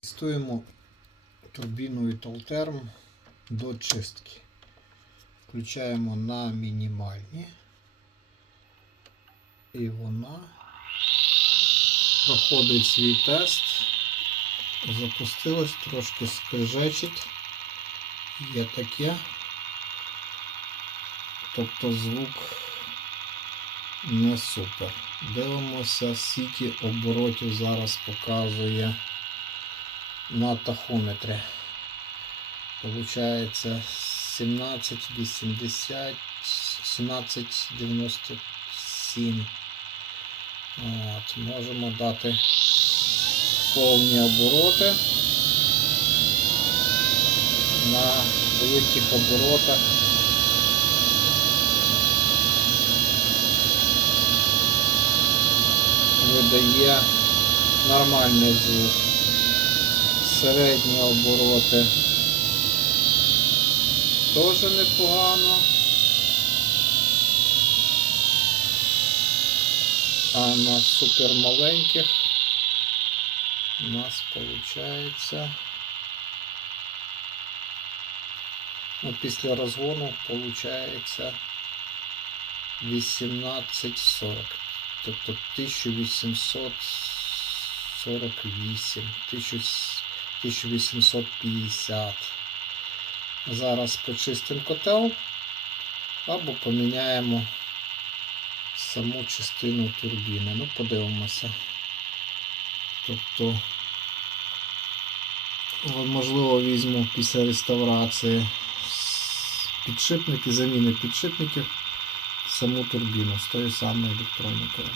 Тестуємо турбіну Italterm до чистки. Включаємо на мінімальні. І вона проходить свій тест. Запустилась, трошки скрижечить. Є таке. Тобто звук не супер. Дивимося, скільки оборотів зараз показує на тахометрі. Получається 1780, 1797. От, можемо дати повні обороти. На великих оборотах. Видає нормальний звук середні обороти теж непогано. А на супер маленьких у нас виходить ну, після розгону виходить 1840. Тобто 1848, 1850. Зараз почистимо котел або поміняємо саму частину турбіни. Ну, подивимося. Тобто, можливо, візьму після реставрації підшипники, заміни підшипників саму турбіну з тою самою електронікою.